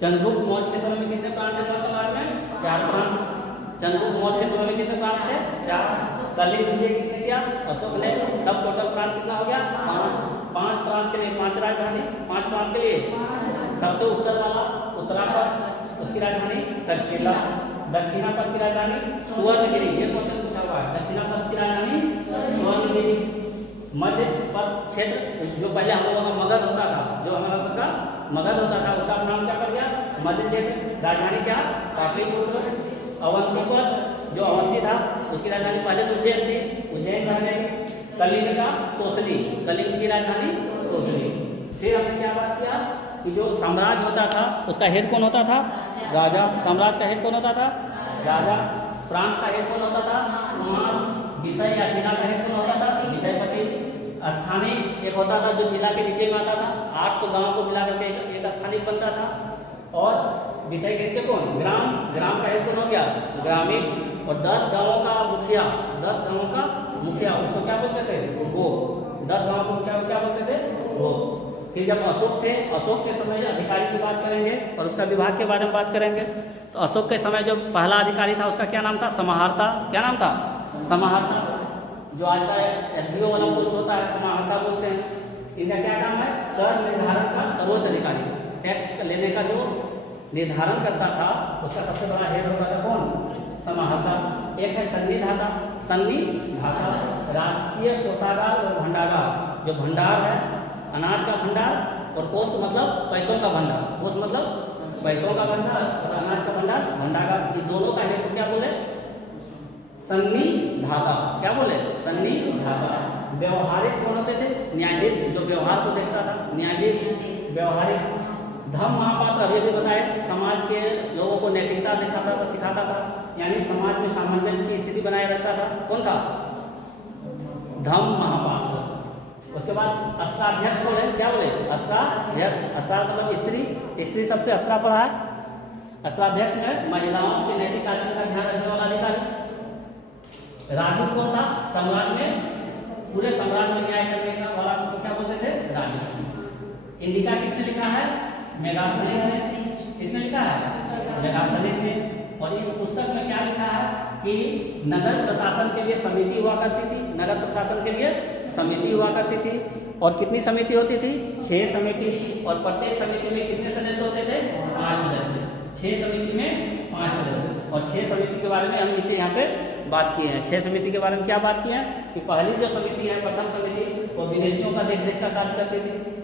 चंद्रगुप्त मौर्य के समय में कितने प्रांत थे समाज में? 4 प्रांत। चंद्रगुप्त मौर्य के समय में कितने प्रांत थे? 4। कलिंग विजय किसने किया? अशोक ने। तब टोटल प्रांत कितना हो गया? 5 प्रांत के लिए 5 राजधानी, 5 प्रांत के लिए। सबसे उत्तर वाला उत्तराखंड, उसकी राजधानी तक्षशिला। दक्षिणापथ की राजधानी सुवर्णगिरी। ये क्वेश्चन पूछा हुआ है, दक्षिणापथ की राजधानी सुवर्णगिरी। मध्य पथ क्षेत्र जो पहले हम लोगों का मगध होता था, जो हमारा का मगध होता था, उसका नाम क्या पड़ गया? मध्य क्षेत्र। राजधानी क्या? पाटलिपुत्र। अवंती पथ जो अवंती था, उसकी राजधानी पहले से उज्जैन थी, उज्जैन रह गई। कलिंग का तोसली, कलिंग की राजधानी तोसली। फिर हमने क्या बात किया कि जो साम्राज्य होता था उसका हेड कौन होता था? राजा। साम्राज्य का हेड कौन होता था? राजा। प्रांत का हेड कौन होता था? वहाँ विषय या जिला का हेड कौन होता था? विषयपति। स्थानिक एक होता था जो जिला के नीचे में आता था, 800 गांव को मिला करके एक स्थानिक बनता था। और विषय के नीचे कौन? ग्राम। ग्राम का हेड कौन हो गया? ग्रामीण। और 10 गांवों का मुखिया, 10 गांवों का मुखिया, उसको क्या बोलते थे? गो। 10 गांवों को मुखिया क्या बोलते थे? गो। फिर जब अशोक थे, अशोक के समय अधिकारी की बात करेंगे और उसका विभाग के बारे में बात करेंगे। तो अशोक के समय जो पहला अधिकारी था उसका क्या नाम था? समाहर्ता। क्या नाम था? समाहर्ता। जो आज का SDO वाला पोस्ट होता है, समाहर्ता बोलते हैं। इनका क्या काम है? कर निर्धारण का सर्वोच्च अधिकारी। टैक्स लेने का जो निर्धारण करता था उसका सबसे बड़ा हेड होता था कौन? समाहर्ता। एक है संनिधाता। संनिधाता राजकीय कोषागार और भंडागार। जो भंडार है अनाज का भंडार, और कोष मतलब पैसों का भंडार। कोष मतलब पैसों का भंडार और अनाज का भंडार भंडागार। ये दोनों का हेड क्या बोले? संनिधाता। क्या बोले? संनिधाता। व्यवहारिक कौन होते थे? न्यायाधीश, जो व्यवहार को देखता था, न्यायाधीश। व्यवहारिक। धर्म महापात्र अभी भी बताए, समाज के लोगों को नैतिकता दिखाता था, सिखाता था, यानी समाज में सामंजस्य की स्थिति बनाए रखता था। कौन था? धर्म महापात्र। उसके बाद अस्त्राध्यक्ष कौन है? क्या बोले? अस्त्राध्यक्ष। अस्त्रा मतलब स्त्री, स्त्री सबसे अस्त्रा पढ़ा है। अस्त्राध्यक्ष है महिलाओं के नैतिक आचरण का ध्यान रखने वाला अधिकारी। राजू कौन था? सम्राट में, पूरे सम्राट में न्याय करने का वाला को क्या बोलते थे? राजू। इंडिका किसने लिखा है? मेगास्थनीज ने। किसने लिखा है? मेगास्थनीज ने। और इस पुस्तक में क्या लिखा है कि नगर प्रशासन के लिए समिति हुआ करती थी। नगर प्रशासन के लिए समिति हुआ करती थी। और कितनी समिति होती थी? 6 समिति। और प्रत्येक समिति में कितने सदस्य होते थे? 5 सदस्य। 6 समिति में 5 सदस्य। और 6 समिति के बारे में हम नीचे यहाँ पे बात किए हैं। 6 समिति के बारे में क्या बात की है कि पहली जो समिति है, प्रथम समिति, वो विदेशियों का देखरेख का कार्य करती थी।